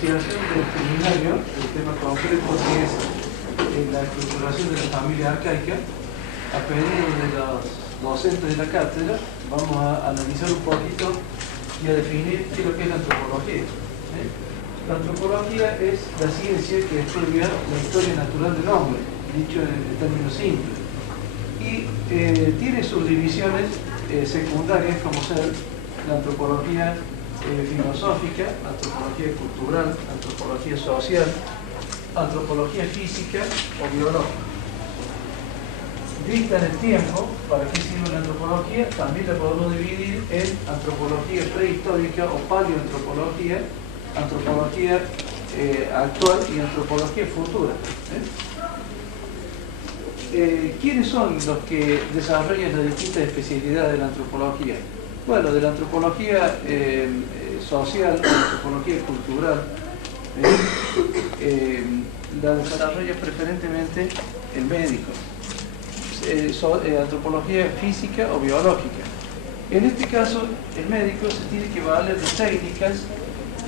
iniciación del seminario, el tema concreto que es la estructuración de la familia arcaica, a pedido de los docentes de la cátedra, vamos a analizar un poquito y a definir qué es lo que es la antropología. La antropología es la ciencia que estudia la historia natural del hombre, dicho en términos simples, y tiene subdivisiones secundarias como ser la antropología filosófica, antropología cultural, antropología social, antropología física o biológica. Vista en el tiempo, ¿para qué sirve la antropología? También la podemos dividir en antropología prehistórica o paleoantropología, antropología actual y antropología futura. ¿Quiénes son los que desarrollan las distintas especialidades de la antropología? Bueno, de la antropología social, la antropología cultural, la desarrolla preferentemente el médico. Antropología física o biológica. En este caso, el médico se tiene que valer de técnicas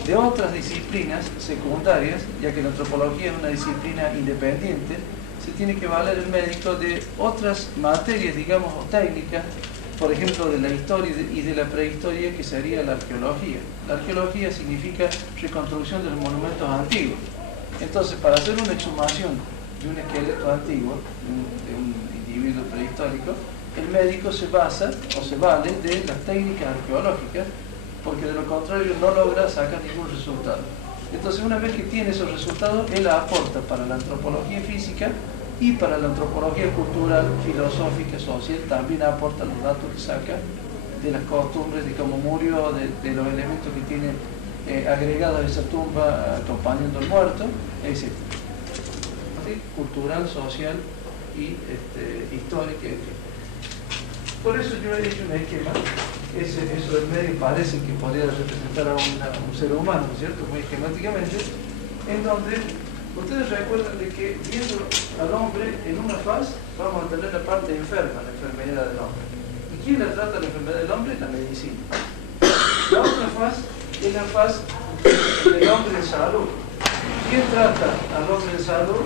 de otras disciplinas secundarias, ya que la antropología es una disciplina independiente. Se tiene que valer el médico de otras materias, digamos, o técnicas, por ejemplo, de la historia y de la prehistoria, que sería la arqueología. La arqueología significa reconstrucción de los monumentos antiguos. Entonces, para hacer una exhumación de un esqueleto antiguo, de un individuo prehistórico, el médico se basa o se vale de las técnicas arqueológicas, porque de lo contrario no logra sacar ningún resultado. Entonces, una vez que tiene esos resultados, él aporta para la antropología física y para la antropología cultural, filosófica, social, también aporta los datos que saca de las costumbres, de cómo murió, de los elementos que tiene agregados a esa tumba acompañando al muerto, etc. ¿Sí? Cultural, social y histórica, etc. Por eso yo he hecho un esquema. Eso del medio parece que podría representar a un ser humano, ¿no es cierto? Muy esquemáticamente, en donde ustedes recuerdan de que viendo al hombre en una faz, vamos a tener la parte enferma, la enfermedad del hombre. ¿Y quién la trata la enfermedad del hombre? La medicina. La otra faz es la faz del hombre de salud. ¿Quién trata al hombre de salud?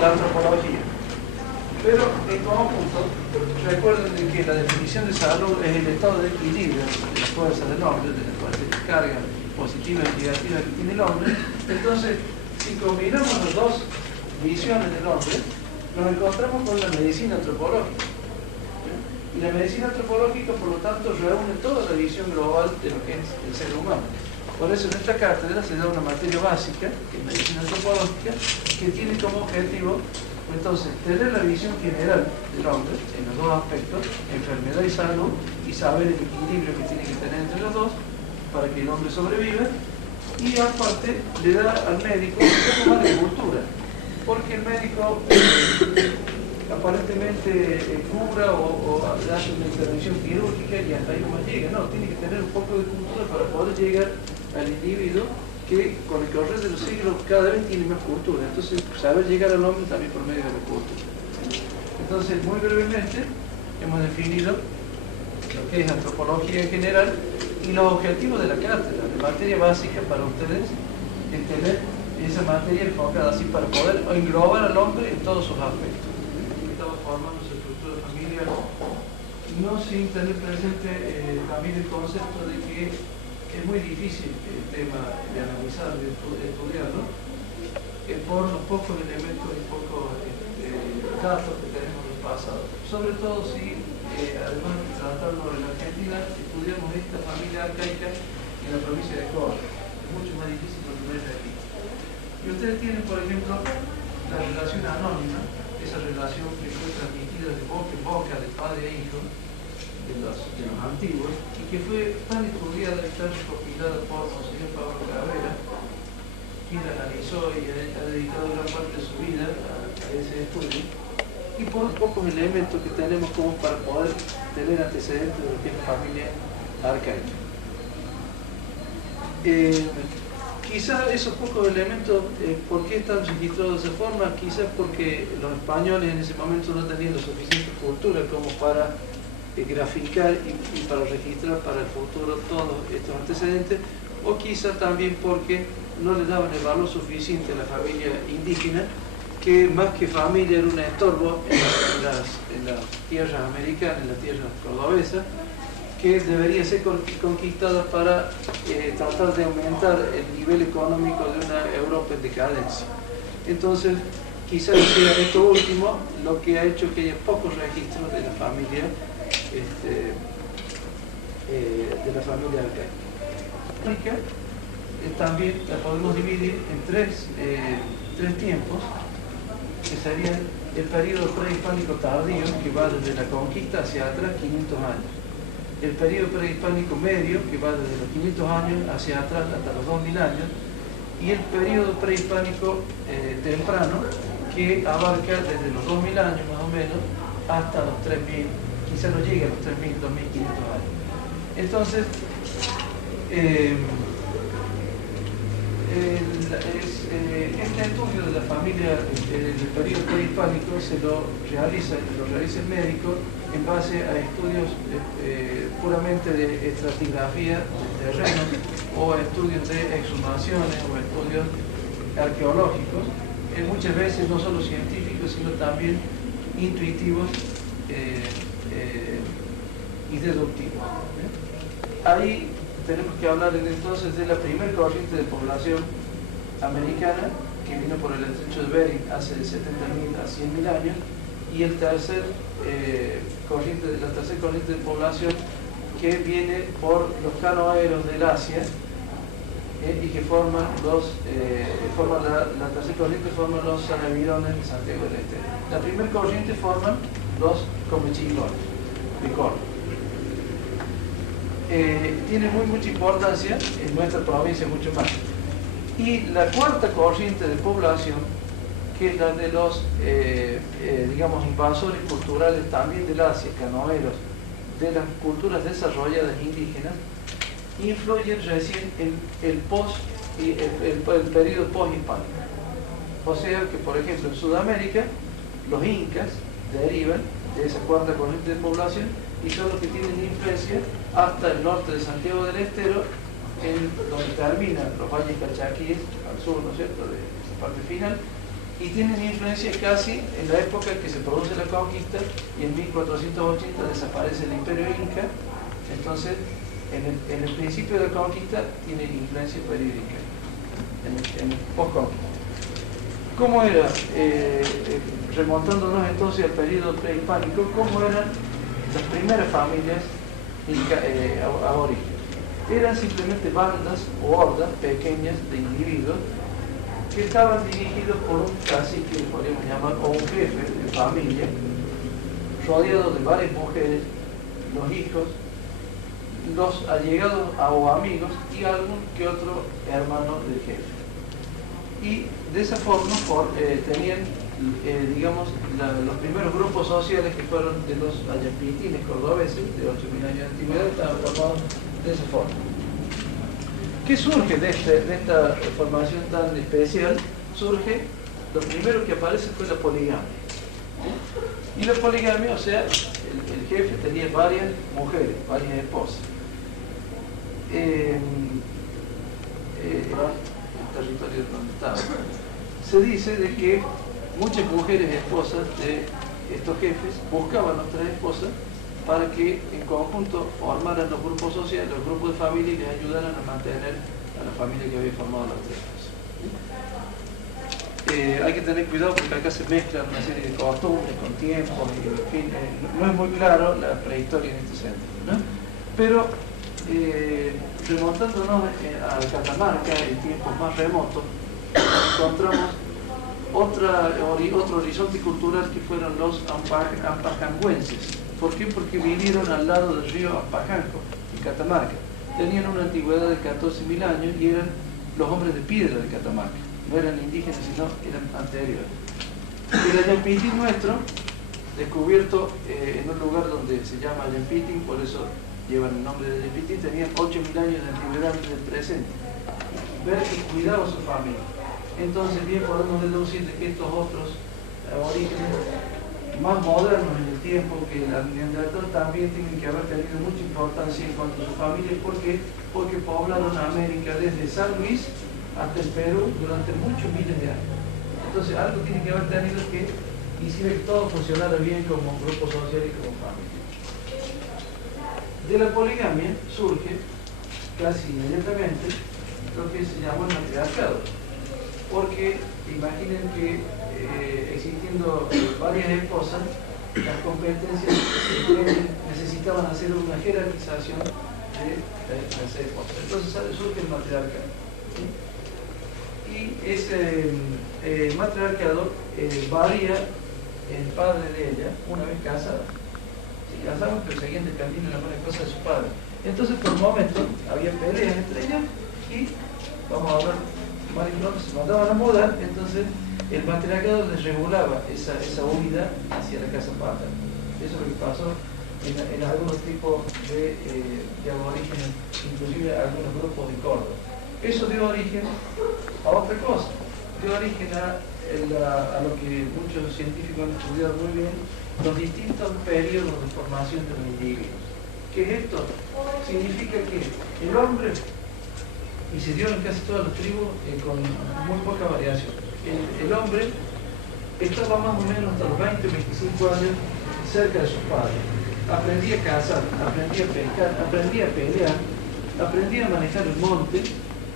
La antropología. Pero en conjunto, recuerden que la definición de salud es el estado de equilibrio de las fuerzas del hombre, de las fuerzas de carga positivas y negativas que tiene el hombre. Entonces, si combinamos las dos visiones del hombre, nos encontramos con la medicina antropológica. Y la medicina antropológica, por lo tanto, reúne toda la visión global de lo que es el ser humano. Por eso en esta cátedra se da una materia básica, que es medicina antropológica, que tiene como objetivo, entonces, tener la visión general del hombre en los dos aspectos, enfermedad y salud, y saber el equilibrio que tiene que tener entre los dos para que el hombre sobreviva, y aparte le da al médico un poco más de cultura, porque el médico aparentemente cura o hace una intervención quirúrgica y hasta ahí no más llega. No, tiene que tener un poco de cultura para poder llegar al individuo que con el correr de los siglos cada vez tiene más cultura. Entonces, saber llegar al hombre también por medio de la cultura. Entonces, muy brevemente, hemos definido lo que es antropología en general y los objetivos de la cátedra, de materia básica para ustedes, es tener esa materia enfocada así para poder englobar al hombre en todos sus aspectos. Estamos formando su estructura familiar, no sin tener presente también el concepto de que es muy difícil el tema de analizar, de estudiarlo, por los pocos elementos y pocos datos que tenemos del pasado. Sobre todo si, además de tratarlo en la Argentina, estudiamos esta familia arcaica en la provincia de Córdoba. Es mucho más difícil porque no es de aquí. Y ustedes tienen, por ejemplo, la relación anónima, esa relación que fue transmitida de boca en boca, de padre a hijo, de los antiguos, y que fue tan estudiada y tan recopilada por Monseñor Pablo Cabrera, quien analizó y ha dedicado gran parte de su vida a ese estudio, y por los pocos elementos que tenemos como para poder tener antecedentes de lo que es la familia arcaica. Quizás esos pocos elementos, ¿por qué están registrados de esa forma? Quizás porque los españoles en ese momento no tenían la suficiente cultura como para graficar y para registrar para el futuro todos estos antecedentes, o quizá también porque no le daban el valor suficiente a la familia indígena, que más que familia era un estorbo en las tierras americanas, en las tierras cordobesas, que debería ser conquistada para tratar de aumentar el nivel económico de una Europa en decadencia. Entonces, quizás sea esto último lo que ha hecho que haya pocos registros de la familia arcaica. También la podemos dividir en tres tiempos, que serían el periodo prehispánico tardío, que va desde la conquista hacia atrás 500 años. El periodo prehispánico medio, que va desde los 500 años hacia atrás hasta los 2000 años, y el periodo prehispánico temprano, que abarca desde los 2000 años más o menos hasta los 3000, quizás no llegue a los 3000, 2500 años. Entonces, este estudio de la familia del periodo prehispánico lo realiza el médico en base a estudios puramente de estratigrafía de terrenos, o estudios de exhumaciones, o estudios arqueológicos, muchas veces no solo científicos, sino también intuitivos y deductivos. Ahí tenemos que hablar entonces de la primera corriente de población americana, que vino por el estrecho de Bering hace 70.000 a 100.000 años, y la tercera corriente de población, que viene por los canoeros del Asia, y que forman la tercera corriente forman los sanavirones de Santiago del Estero. La primera corriente forman los comechingones de Córdoba. Tiene mucha importancia en nuestra provincia, mucho más. Y la cuarta corriente de población, que es la de los digamos, invasores culturales también del Asia, canoeros, de las culturas desarrolladas indígenas, influyen recién en el periodo post-hispánico. O sea que, por ejemplo, en Sudamérica, los incas derivan de esa cuarta corriente de población y son los que tienen influencia hasta el norte de Santiago del Estero, donde terminan los valles calchaquíes, al sur, ¿no es cierto?, de esa parte final, y tienen influencia casi en la época en que se produce la conquista, y en 1480 desaparece el imperio inca. Entonces, en el principio de la conquista tienen influencia periódica, en el post-conquista. ¿Cómo era, remontándonos entonces al periodo prehispánico, cómo eran las primeras familias aborígenes? Eran simplemente bandas o hordas pequeñas de individuos que estaban dirigidos por un cacique, podríamos llamar, o un jefe de familia, rodeado de varias mujeres, los hijos, los allegados o amigos y algún que otro hermano del jefe. Y de esa forma tenían, digamos, los primeros grupos sociales, que fueron de los ayampitines cordobeses, de 8.000 años de antigüedad, estaban formados de esa forma. ¿Qué surge de esta formación tan especial? Lo primero que aparece fue la poligamia. Y la poligamia, o sea, el jefe tenía varias mujeres, varias esposas. El territorio donde estaba. Se dice de que muchas mujeres esposas de estos jefes buscaban otras esposas para que en conjunto formaran los grupos sociales, los grupos de familia, y les ayudaran a mantener a la familia que había formado las tres esposas. Hay que tener cuidado porque acá se mezclan una serie de costumbres con tiempos, y en fin, no es muy claro la prehistoria en este sentido, ¿no? Pero remontándonos a Catamarca, en tiempos más remotos, encontramos otro horizonte cultural, que fueron los ampajangüenses. ¿Por qué? Porque vivieron al lado del río Ampajanco, en Catamarca. Tenían una antigüedad de 14.000 años y eran los hombres de piedra de Catamarca. No eran indígenas, sino eran anteriores. El Ayampitín nuestro, descubierto en un lugar donde se llama Ayampitín, por eso llevan el nombre de Ayampitín, tenían 8.000 años de antigüedad antes del presente. Ver que cuidaba a su familia. Entonces bien podemos deducir de que estos otros orígenes más modernos en el tiempo que la Neandertal también tienen que haber tenido mucha importancia en cuanto a su familia. ¿Por qué? Porque poblaron América desde San Luis hasta el Perú durante muchos miles de años. Entonces algo tiene que haber tenido que hiciera que todo funcionara bien como grupo social y como familia. De la poligamia surge casi inmediatamente lo que se llama el matriarcado, porque imaginen que existiendo varias esposas, las competencias necesitaban hacer una jerarquización de las esposas. Entonces surge el matriarcado. Y ese matriarcado varía el padre de ella una vez casada. Se casaban, pero seguían dependiendo de la buena cosa de su padre. Entonces, por un momento, había peleas entre ellos y, vamos a hablar más pronto, se mandaban a mudar, entonces el matriarcado les regulaba esa huida hacia la casa paterna. Eso es lo que pasó en algunos tipos de aborígenes, inclusive algunos grupos de Córdoba. Eso dio origen a otra cosa, dio origen a lo que muchos científicos han estudiado muy bien, los distintos periodos de formación de los individuos. ¿Qué es esto? Significa que el hombre, y se dio en casi todas las tribus con muy poca variación, el hombre estaba más o menos hasta los 20 o 25 años cerca de sus padres. Aprendía a cazar, aprendía a pescar, aprendía a pelear, aprendía a manejar el monte,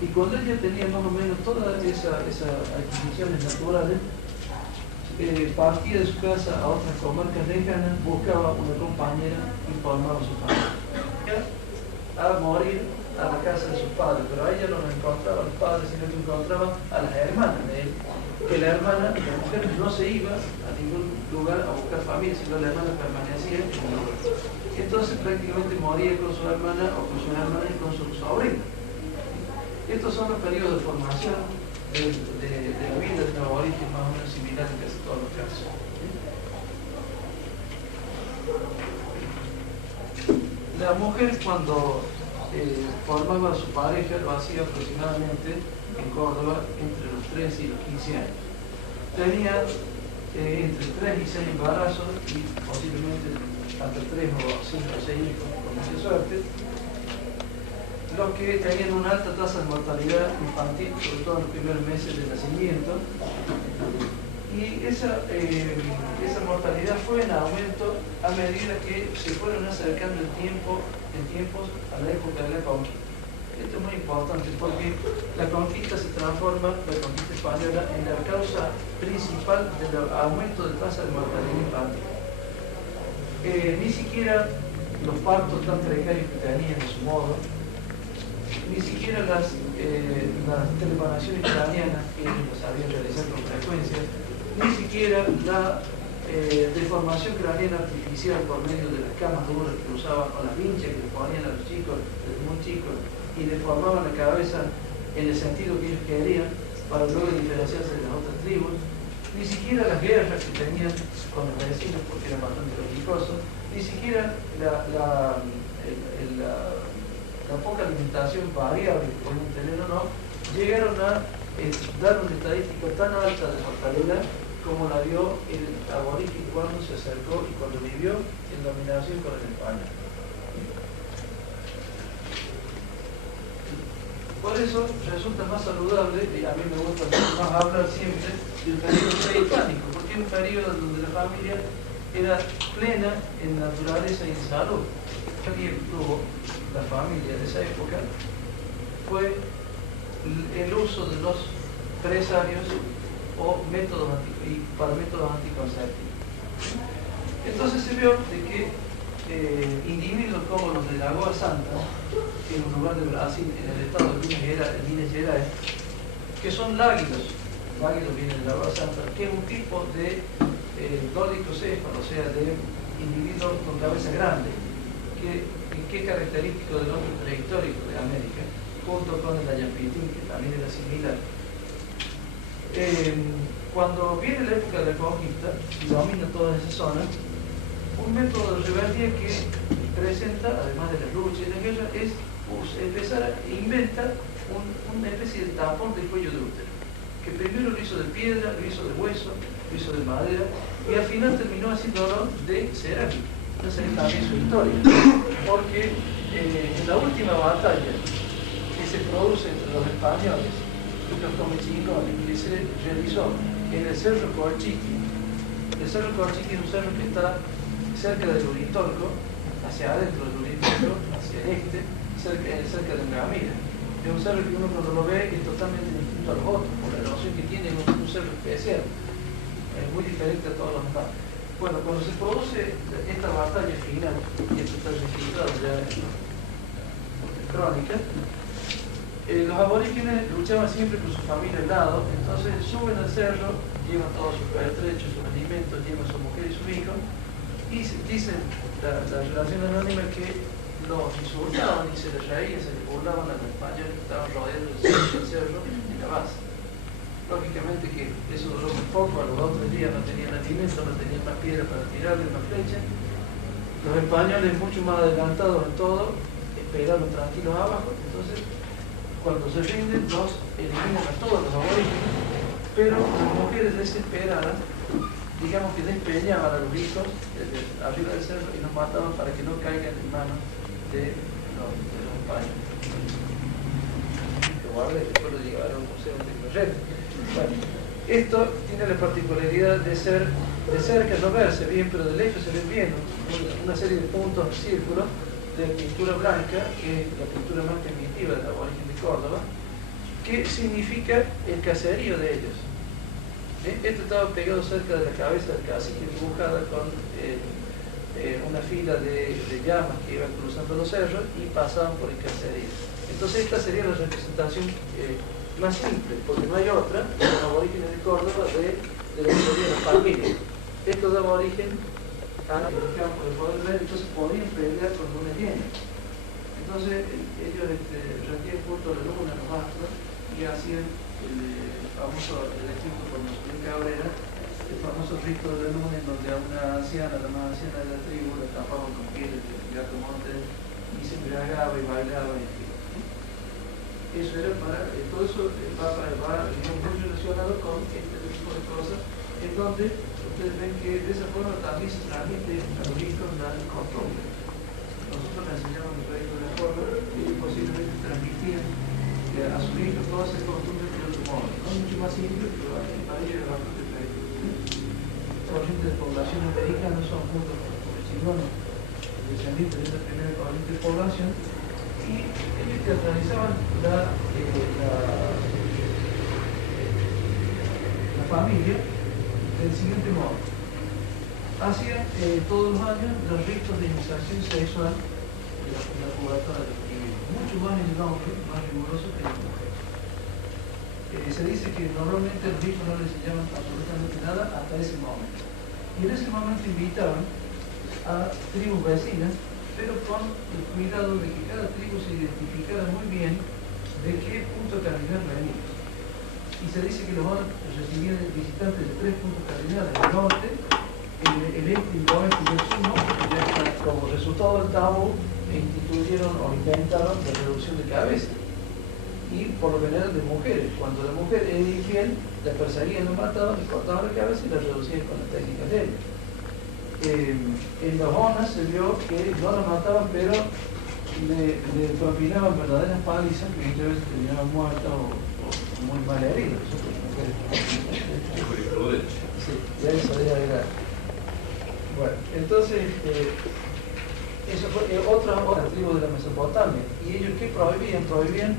y cuando ella tenía más o menos todas esas adquisiciones naturales, partía de su casa a otras comarcas lejanas, buscaba una compañera y formaba su familia. A morir a la casa de sus padres, pero a ella no encontraba a los padres, sino que encontraba a las hermanas de él, que la mujer no se iba a ningún lugar a buscar familia, sino la hermana permanecía en el lugar. Entonces prácticamente moría con su hermana o con su hermana y con su sobrina. Estos son los periodos de formación de la vida de un aborigen más o menos similar en casi todos los casos. La mujer cuando formaba a su pareja lo hacía aproximadamente en Córdoba entre los 13 y los 15 años. Tenía entre 3 y 6 embarazos y posiblemente hasta 3 o 5 o 6 hijos con mucha suerte. Los que tenían una alta tasa de mortalidad infantil, sobre todo en los primeros meses de nacimiento, y esa mortalidad fue en aumento a medida que se fueron acercando en tiempos a la época de la conquista. Esto es muy importante porque la conquista se transforma, la conquista española, en la causa principal del aumento de tasa de mortalidad infantil. Ni siquiera los partos tan precarios que tenían de su modo, ni siquiera las trepanaciones craneanas que ellos sabían realizar con frecuencia, ni siquiera la deformación craneana artificial por medio de las camas duras que usaban, o las vinchas que les ponían a los chicos desde muy chicos y deformaban la cabeza en el sentido que ellos querían para luego diferenciarse de las otras tribus, ni siquiera las guerras que tenían con los vecinos porque eran bastante belicosos, ni siquiera la poca alimentación variable que podían tener o no, llegaron a dar una estadística tan alta de mortalidad como la dio el aborigen cuando se acercó y cuando vivió en dominación con el español. Por eso resulta más saludable, y a mí me gusta más hablar siempre del periodo prehispánico, porque es un periodo donde la familia era plena en naturaleza y en salud. Lo que tuvo la familia de esa época fue el uso de los presarios o para métodos anticonceptivos. Entonces se vio de que individuos como los de Lagoa Santa, que es un lugar de Brasil, en el estado de Minas Gerais, que son láguidos viene de Lagoa Santa, que es un tipo de dodecocéfalo, o sea, de individuos con cabeza grande, que es característico del hombre prehistórico de América, junto con el ayapitín, que también era similar. Cuando viene la época de la conquista y domina toda esa zona, un método de rebeldía que presenta, además de las luchas y la guerra, es empezar a inventar una especie de tapón de cuello de útero, que primero lo hizo de piedra, lo hizo de hueso, lo hizo de madera, y al final terminó haciéndolo de cerámica. Entonces también su historia, porque en la última batalla que se produce entre los españoles y científicos comechingones que se realizó en el Cerro Colchiqui. El Cerro Colchiqui es un cerro que está cerca del Uritorco, hacia adentro del Uritorco, hacia el este, cerca de Ngamira. Es un cerro que uno cuando lo ve es totalmente distinto a los otros, por la erosión que tiene, es un cerro especial, es muy diferente a todos los demás. Bueno, cuando se produce esta batalla final, y esto está registrado ya en crónica, los aborígenes luchaban siempre con su familia al lado, entonces suben al cerro, llevan todos sus pertrechos, sus alimentos, llevan su mujer y sus hijos, y dicen la relación anónima que los insultaban y se les reían, se les burlaban a los españoles que estaban rodeando el cerro en la base. Lógicamente que eso duró muy poco, a los otros días no tenían alimento, no tenían más piedra para tirarle una flecha. Los españoles, mucho más adelantados en todo, esperaron tranquilos abajo, entonces cuando se rinden los eliminan a todos los aborígenes, pero las mujeres desesperadas, digamos que despeñaban a los hijos arriba del cerro y los mataban para que no caigan en manos de los españoles. Lo guardé, después lo llevaron a un museo de tecnología. Bueno, esto tiene la particularidad de ser de cerca no verse bien, pero de lejos se ven bien una serie de puntos, círculos de pintura blanca, que es la pintura más primitiva de la origen de Córdoba, que significa el caserío de ellos. Esto estaba pegado cerca de la cabeza del cacique, dibujada con una fila de llamas que iban cruzando los cerros y pasaban por el caserío. Entonces esta sería la representación más simple, porque no hay otra, los aborígenes de Córdoba, de la historia de la familia. Estos aborígenes identificaban por el poder ver, entonces podían pelear con lunas llenas. Entonces ellos rendían culto a la luna, a los astros, y hacían el famoso, escrito por Nuestro Cabrera, el famoso rito de la luna, en donde a una anciana, la más anciana de la tribu, la tapaban con pieles de gato monte y se embriagaba y bailaba. Eso era para, todo eso va muy relacionado con este tipo de cosas, en donde ustedes ven que de esa forma también se transmite a los hijos la costumbre. Nosotros les enseñamos el proyecto de la forma y ellos posiblemente transmitían a sus hijos todas esas costumbres de otro modo. No es mucho más simple, pero para ellos es bastante práctico. Corrientes de población americana son juntos con los chilones, descendientes de esa primera corriente de población, y ellos teatralizaban la familia del siguiente modo. Hacían todos los años los ritos de iniciación sexual de la pubertad de los niños, mucho más en el hombre, más riguroso que en la mujer. Se dice que normalmente los hijos no les enseñaban absolutamente nada hasta ese momento. Y en ese momento invitaban a tribus vecinas, pero con el cuidado de que cada tribu se identificara muy bien de qué punto cardinal venía. Y se dice que los recibían visitantes de 3 puntos cardinales: el norte, el este y el oeste y el sur, ¿no? Como resultado del tabú, instituyeron o inventaron la reducción de cabeza. Y por lo general de mujeres. Cuando la mujer era infiel, la perseguían, la mataban, le cortaban la cabeza y la reducían con las técnicas de ella. En los Onas se vio que no la mataban, pero le propinaban verdaderas palizas que muchas veces terminaban muertas o muy mal heridas. Sí, ya eso era. Bueno, entonces, eso fue otra tribu de la Mesopotamia. ¿Y ellos qué prohibían? Prohibían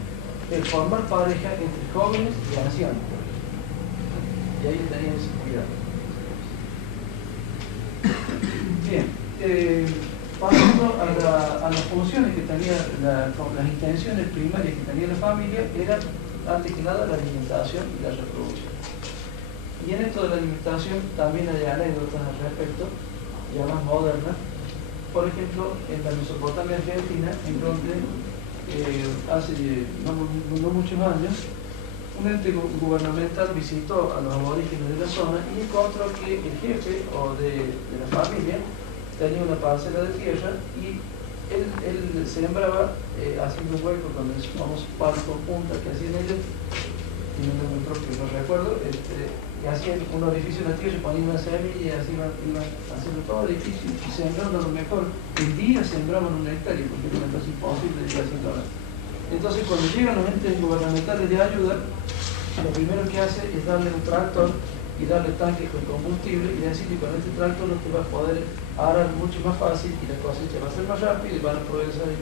el formar pareja entre jóvenes y ancianos. Y ahí tenían ese cuidado. Bien, pasando a las funciones que tenía, las intenciones primarias que tenía la familia, eran antes que nada la alimentación y la reproducción. Y en esto de la alimentación también hay anécdotas al respecto, ya más modernas. Por ejemplo, en la Mesopotamia argentina, en donde hace no muchos años, un ente gubernamental visitó a los aborígenes de la zona y encontró que el jefe de la familia tenía una parcela de tierra y él sembraba haciendo un hueco con el famoso palo con punta que hacían ellos, tiene un nombre propio, no recuerdo, y hacían un orificio en la tierra, ponían una semilla y así iban haciendo todo el edificio y sembrando a lo mejor el día sembraban 1 hectárea porque era una cosa imposible de ir haciendo nada. Entonces cuando llegan los entes gubernamentales de ayuda, lo primero que hace es darle un tractor y darle tanques con combustible y decir que con este tractor no te vas a poder arar mucho más fácil y la cosecha va a ser más rápida y van a progresar en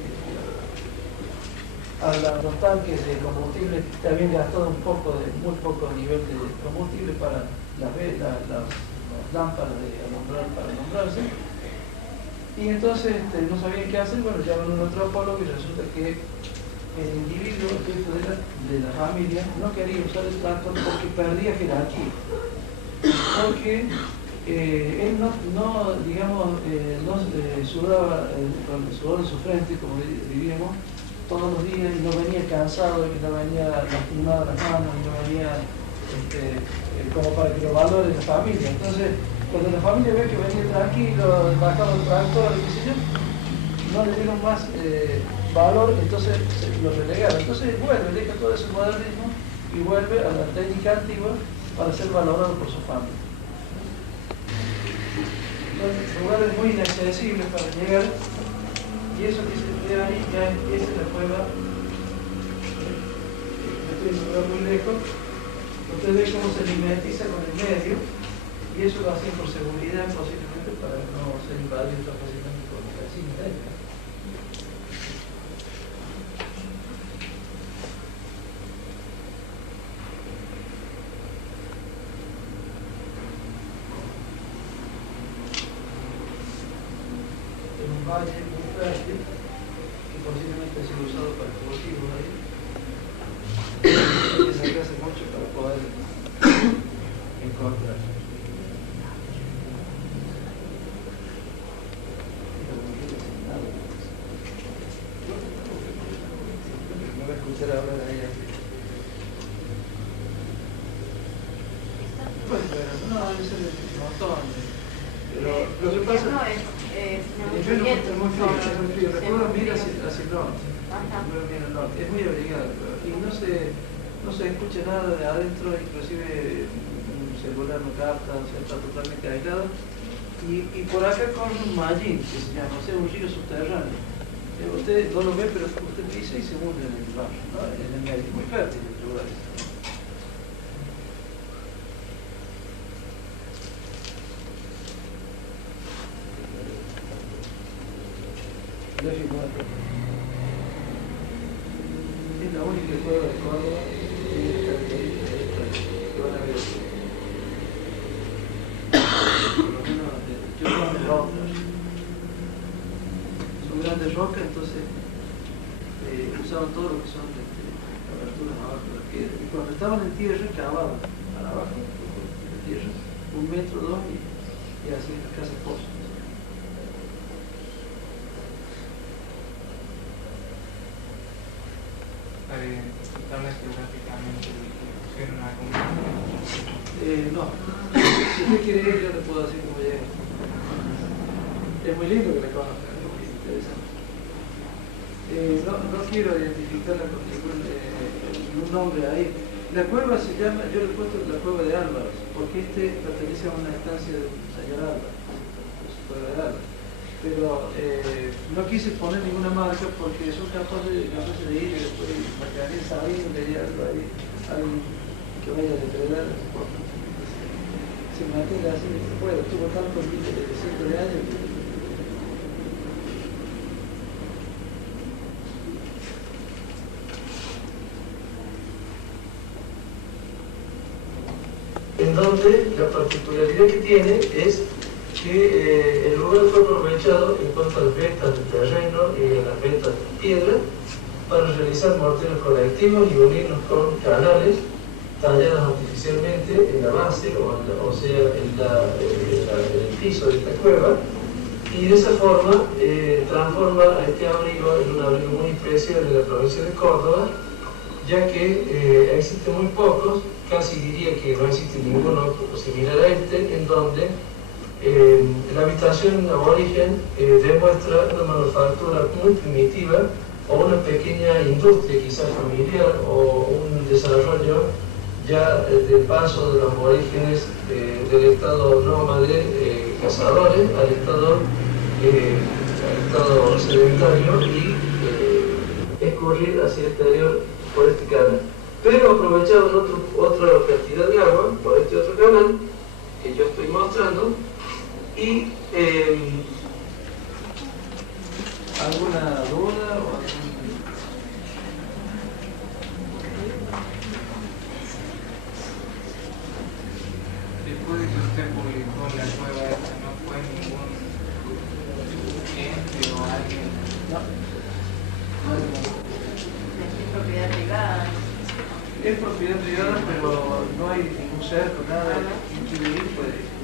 los tanques de combustible te habían gastado muy poco nivel de combustible para las lámparas de alumbrar para alumbrarse. Y entonces no sabían qué hacer, bueno, llaman a un antropólogo y resulta que el individuo dentro de la familia no quería usar el tractor porque perdía jerarquía. Porque él no sudaba con el sudor de su frente, como diríamos, todos los días y no venía cansado, y no venía lastimado las manos, y no venía como para que lo valore la familia. Entonces, cuando la familia ve que venía tranquilo, bajaba el tractor, qué sé yo, no le dieron más valor, entonces lo relegaron. Entonces vuelve, deja todo ese modernismo y vuelve a la técnica antigua para ser valorado por su familia. Entonces, lugares muy inaccesibles para llegar, y eso que se ve ahí ya empieza la cueva. Estoy en un lugar muy lejos. Usted ve cómo se mimetiza con el medio, y eso lo hacen por seguridad, posiblemente para no ser invadido tan fácilmente por los vecinos de ella. En un valle muy fértil, que posiblemente ha sido usado para cultivos ahí, hay que sacarse mucho para poder encontrar. No voy a escuchar hablar de ella. Pues bueno, no, eso es un montón. Pero lo que pasa es que el invierno es muy frío. Recuerdo mira hacia el norte. Recuerdo mira al norte. Es muy abrigado. Y no se escucha nada de adentro, inclusive un celular no capta, o sea, está totalmente aislado. Y por acá corre un mallín, que se llama, o sea, un río subterráneo. Usted no lo ve, pero usted pisa y se hunde en el barrio, ¿no? En el medio. Muy fértil el lugar. Es la única cueva de Córdoba que tiene características que van a ver. Por lo menos yo son rocas. Son grandes rocas, entonces usaban todo lo que son aberturas abajo de la piedra. Y cuando estaban en tierra, cavaban para abajo de tierra, 1 metro, 2 y hacían las casas pozos. Geográficamente pusieron algún no, si usted quiere ir, yo le puedo decir cómo llega. Es muy lindo que la conozcan, es muy interesante. No quiero identificarla con ningún nombre ahí. La cueva se llama, yo le he puesto la cueva de Álvaros, porque pertenece a una estancia del señor Álvaros, su cueva de Álvaros. Pero no quise poner ninguna marca porque son capaces de ir y después marcarían sabiendo que hay algo ahí, alguien que vaya a depredar. Se mantiene así, bueno, tuvo tantos miles de cientos de años que... En donde la particularidad que tiene es que el lugar fue aprovechado en cuanto a las vetas del terreno y a las vetas de piedra para realizar morteros colectivos y unirlos con canales tallados artificialmente en la base, o sea, en el piso de esta cueva, y de esa forma transforma a este abrigo en un abrigo muy especial de la provincia de Córdoba, ya que existen muy pocos, casi diría que no existe ninguno similar a este, en donde la habitación aborigen demuestra una manufactura muy primitiva o una pequeña industria quizás familiar o un desarrollo ya del paso de los aborígenes del estado nómade cazadores al estado sedentario y escurrir hacia el exterior por este canal. Pero aprovechaban otro se publicó la prueba esta, no fue ningún ente o alguien. No. Es propiedad privada. Es propiedad privada, pero no hay ningún cerco, nada. Quien quiere ir puede ir.